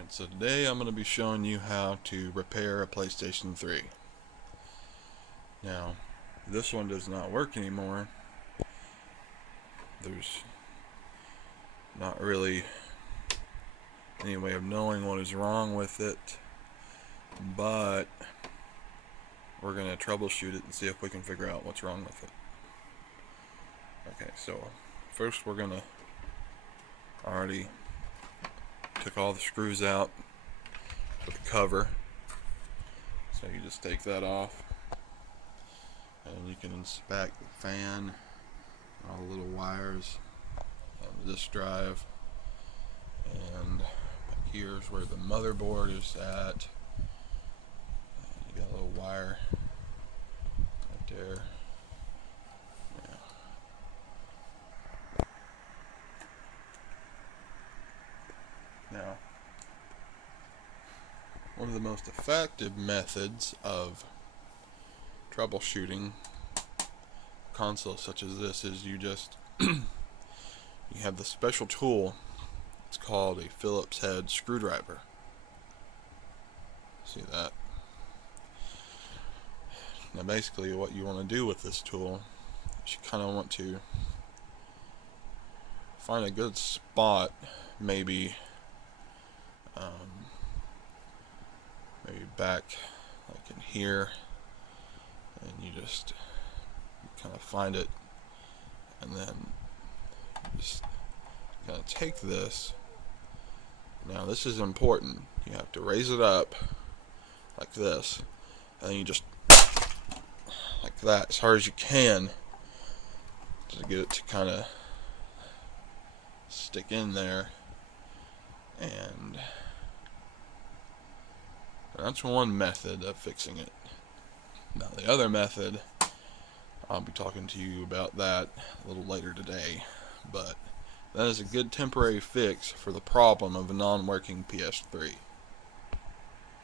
Alright, so today I'm going to be showing you how to repair a PlayStation 3. Now, this one does not work anymore. There's not really any way of knowing what is wrong with it, but we're going to troubleshoot it and see if we can figure out what's wrong with it. Okay, so first we're going to already took all the screws out for the cover, so you just take that off and you can inspect the fan, all the little wires, and the disk drive, and here's where the motherboard is at. And you got a little wire right there. Now, one of the most effective methods of troubleshooting consoles such as this is you just you have the special tool. It's called a Phillips head screwdriver. See that? Now basically what you want to do with this tool is you kind of want to find a good spot, maybe back like in here, and you just kind of find it, and then just kind of take this. Now this is important. You have to raise it up like this, and then you just like that as hard as you can to get it to kind of stick in there. And that's one method of fixing it. Now the other method, I'll be talking to you about that a little later today, but that is a good temporary fix for the problem of a non-working PS3.